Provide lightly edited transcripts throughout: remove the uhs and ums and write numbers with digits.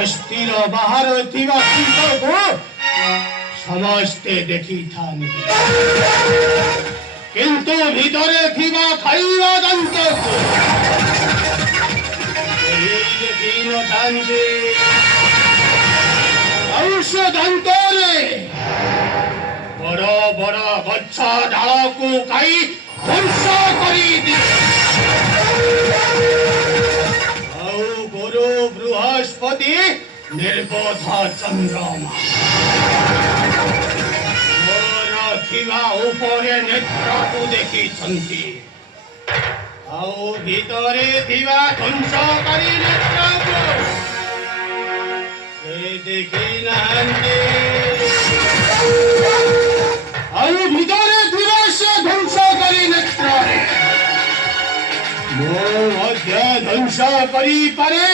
हस्तीर बाहर थिबा को समस्ते देखी थानी किंतु भीतरे थिबा खाइबा दंत को देखी न थानी औषध दंतरे बड़ बड़ गछ डाल को खाई ध्वंस करी गुरु बृहस्पति निर्बोध चंद्रमा उपरे नेत्र को देखी भीतरे ध्वंसकारी नेत्र को देखी भीतरे ध्वंसकारी नेत्र मध्य ध्वंस करी पारे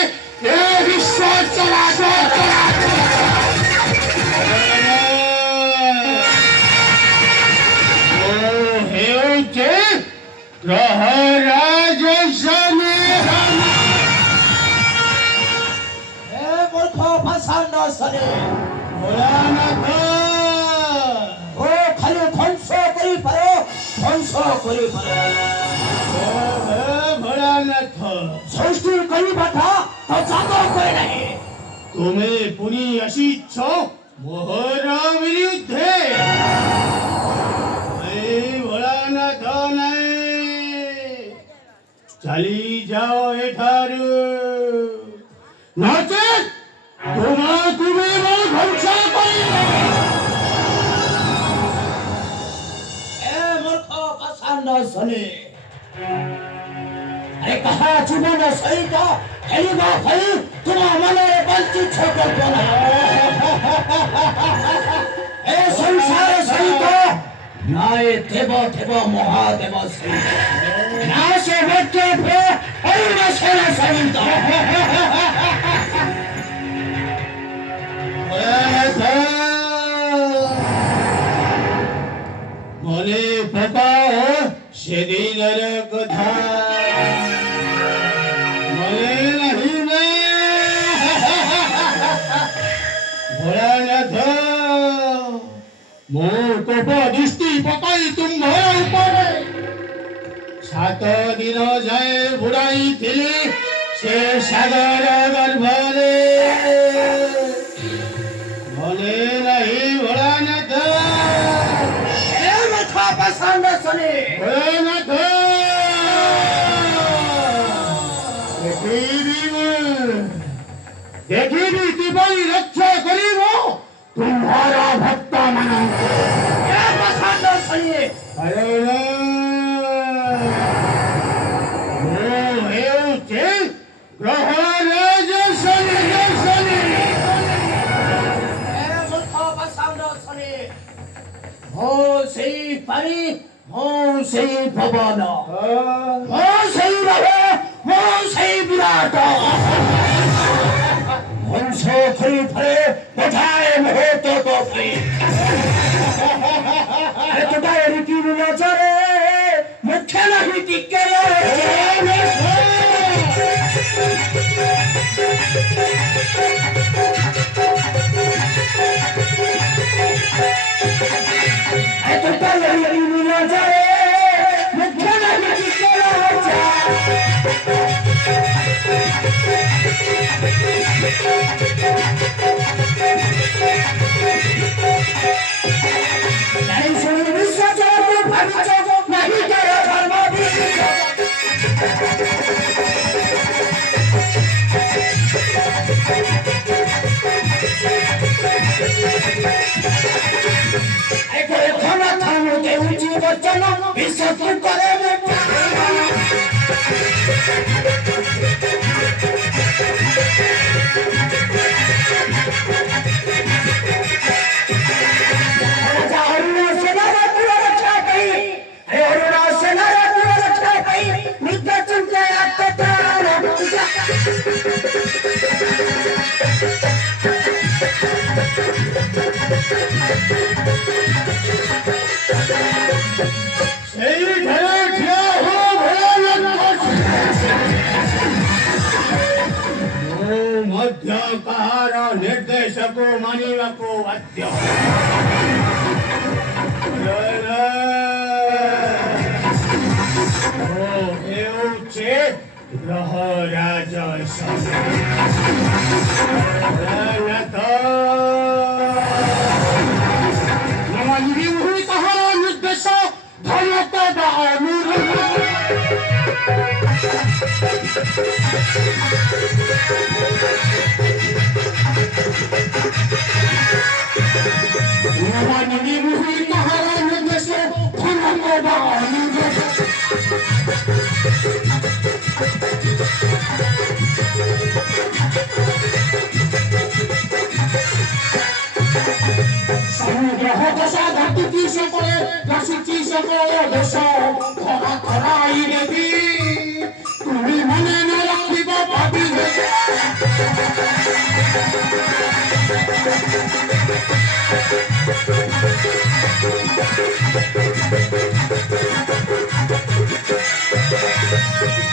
विश्व ग्रहराज शनि मूर्ख भाषांड शनि ओ खाली ध्वंस करी पारो भोलानाथ सृष्टि करी बाटा तो जादू करे नहीं तुम्हें पुनी असीच मोहर विरुद्धे भोलानाथ नहीं चली जाओ एठारू नचेत तुम्हें वो ध्वंस करी मूर्ख भाषांड शनि अरे कहा जीवन सहित हेलिगा फली तुम मनरे वंचित कल्पना ए संसार सहित नाय देव देव महादेव सहित नाशे बच्चे पे अरुण सेन सहित मने पकाओ सेदिन कथा मने नहीं भोलानाथ मो कोप दृष्टि पकाई तुम्हार ऊपर 7 दिन जाए बुड़ाई थिली से सागर गर्भरे मने नहीं भोलानाथ भाषांड शनि भोलानाथ देखी किपरि रक्षा करिबो तुम्हारा भक्त मन भाषांड शनि ग्रहराज शनि मूर्ख भाषांड शनि हो सेई पानी हो सेई पवन हो सेई रहे हो सेई विराट ধ্বংস করি ফেলে কোথায় মুহূর্ত করি কোথায় রীতি নজরে মুখ্য নাহি টিকে নজরে মুখ্য নাহি টিকে वचन विश्व करे সেই ঢেলে ମଧ୍ୟ କାହାର ନିର୍ଦ୍ଦେଶକୁ ମାନିବାକୁ ବାଧ୍ୟ। ହେଉଛି ଗ୍ରହରାଜ ନମାନିବି କାହାର ନିର୍ଦ୍ଦେଶ ଧର୍ମତ ବା ଅନୁରୋଧ ନମାନିବି କାହାର ନିର୍ଦ୍ଦେଶ ଧର୍ମତ ବା ଅନୁରୋଧ সমুদ্র দশা ধাতুটি সকলে রাশিটি সকলে দোষ ধরা ধরাই দেবী তুমি মনে না রাখিব ভাবিলে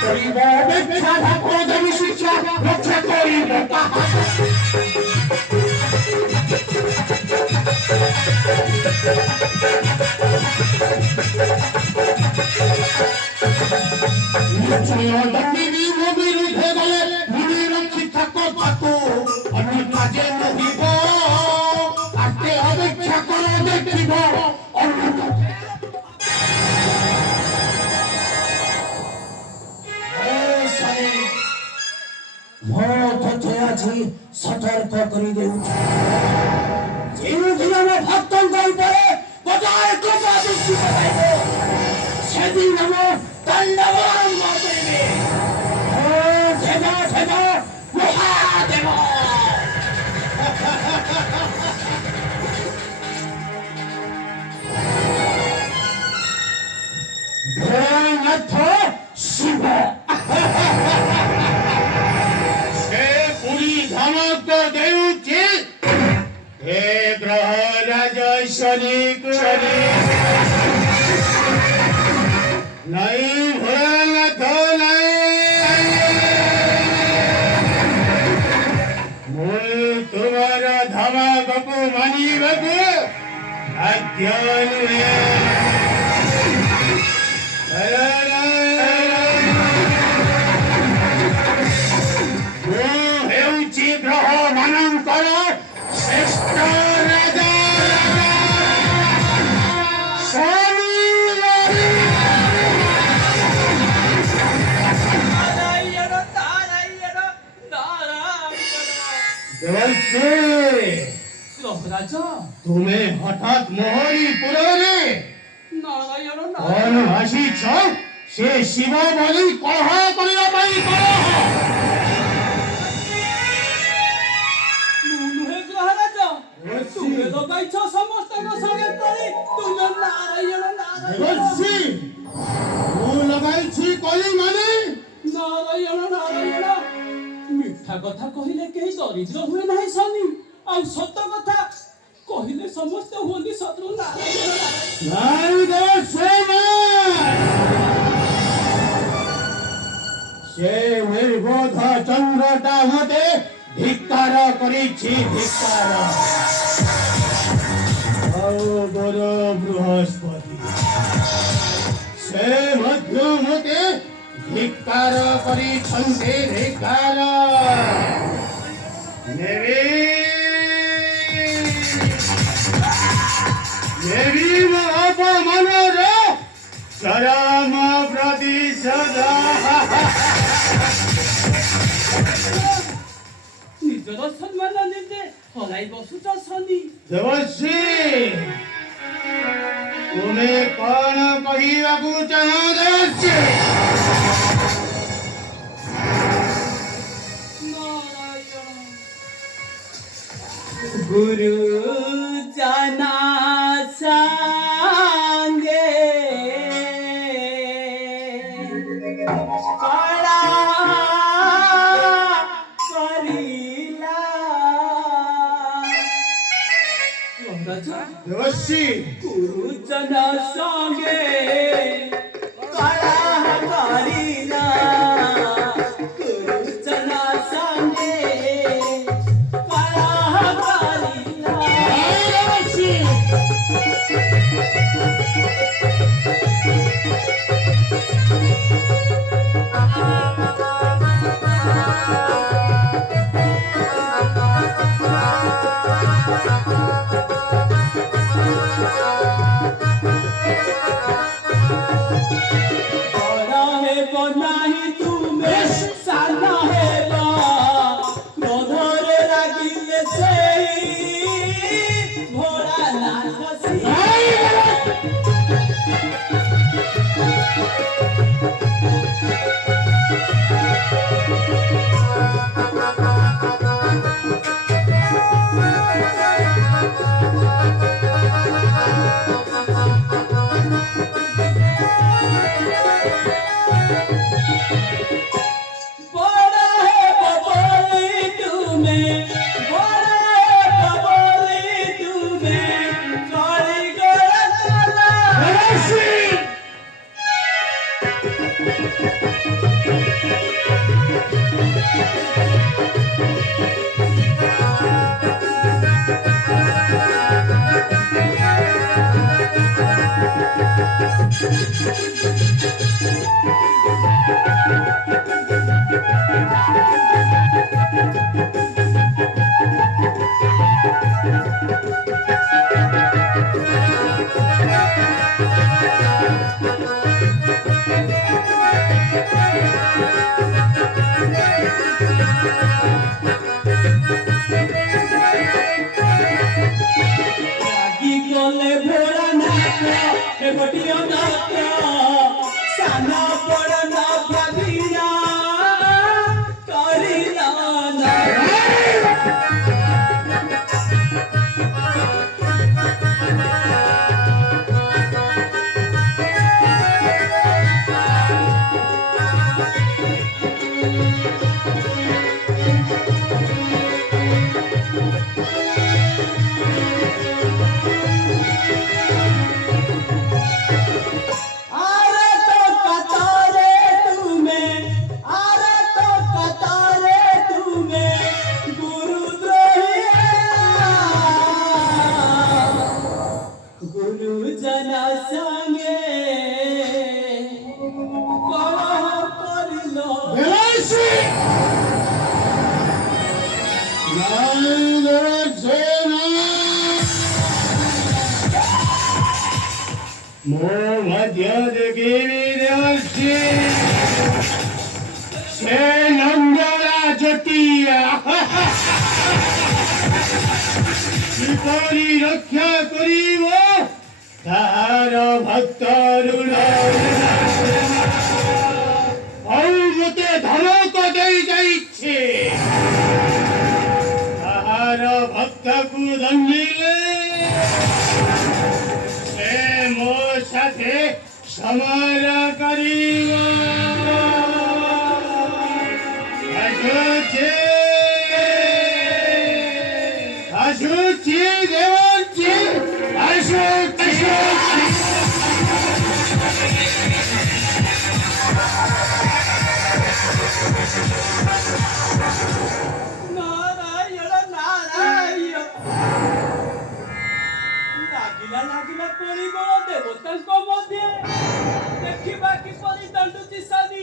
করিব অপেক্ষা ভাগ্যদেবী শিক্ষা রক্ষা করিব তাহা দণ্ডিনী বিরুদ্ধে গলে নিরক্ষী থাক থাকো অন্য কাজে নহিব আজকে অপেক্ষা করো দেখিব ସତର୍କ କରିଦେଉଛି ଯେଉଁଦିନ ମୋ ଭକ୍ତଙ୍କ ଉପରେ ଗୋଟାଏ କୃପା ଦୃଷ୍ଟି ପକାଇବ ସେଦିନ ମୁଁ ତାଣ୍ଡବ ଆରମ୍ଭ କରିବି। ଦେବ ଦେବ ମହାଦେବ ଭୋଳାନାଥ ଶିବ ধমক দেউছি হে গ্রহরাজ শনি নাই ভোলানাথ নাই ମୁଁ ତୁମର ଧମକକୁ ମାନିବାକୁ ବାଧ୍ୟ ନୁହେଁ। ଗ୍ରହ ମାନଙ୍କର ଶ୍ରେଷ୍ଠ ରାଜା ତୁମେ ହଠାତ୍ ମୋହରୀପୁରରେ କଣ ଆସିଛ? ସେ ଶିବ ବୋଲି କଳହ କରିବା ପାଇଁ କଳହ ତୁମେ ଲଗାଇଛ ସମସ୍ତଙ୍କ ସଙ୍ଗେ କରି ତୁମେ ନାରାୟଣ ନାରାୟଣ ମୁଁ ଲଗାଇଛି କଲି ମାନେ ନାରାୟଣ ନାରାୟଣ ମିଠା କଥା କହିଲେ କେହି ଦରିଦ୍ର ହୁଏ ନାହିଁ ଶନି ଆଉ ସତ କଥା କହିଲେ ସମସ୍ତେ ହୁଅନ୍ତି ଶତ୍ରୁ ନାରାୟଣ ସେ ନିର୍বোଧ ଚନ୍ଦ୍ରଟା ମତେ ধিক্কার করেছি ধিক্কার গুরু বৃহস্পতি সে মধ্য মতে ধিক্কার করেছন্তি ধিক্কার দেবী অপমানর চরম প্রতিশোধ ନିଜର ସମ୍ମାନ ନିଜେ ହଲାଇ ବସୁଛ ଶନି ଦେବଶ୍ରୀ ତୁମେ କଣ କହିବାକୁ ଚାହଁ ଦେବଶ୍ରୀ? गुरु जना संगे कला करिला देवश्री गुरु जना संगे कला करिला गुरु जना संगे রাগি গলে ভোরা নাচ এবটিও নাচ সানা বড় না ভাবিয়া করিলা না আরে তো কতারে তুমি আরে তো কতারে তুমি গুরু জনা সঙ্গে কলহ করিল বেলাসি নাই ধরেছে না ମୋ ମଧ୍ୟ ଦେଗିରି ଅଛି ସେ ନନ୍ଦରା ଜଟିଆ କିପରି ରକ୍ଷା କରିବ ତାହାର ଭକ୍ତ ଋଣ ଆଉ ମୋତେ ଧମକ ଦେଇ ଯାଇଛି ତାହାର ଭକ୍ତକୁ ଦଣ୍ଡିଲେ ସେ ମୋ ସାଥେ ସମାର କରିବ ଆସୁଛି ଆସୁଛି ଦେବନ୍ତି ଆସୁଛି নারায়ণ নারায়ণ লাগিলা লাগিলা পড়িব দেবতাଙ୍କ ମଧ୍ୟରେ ଦେଖିବା କିପରି ଦଣ୍ଡୁଛି ଶନି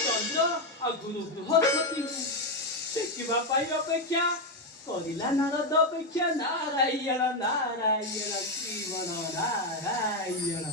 ଚନ୍ଦ୍ର ଆଉ ଗୁରୁ ବୃହସ୍ପତି ଦେଖିବା ପାଇଁ ଅପେକ୍ଷା କରିଲା ନାରଦ ଅପେକ୍ଷା ନାରାୟଣ ନାରାୟଣ ଶ୍ରୀମନ ନାରାୟଣ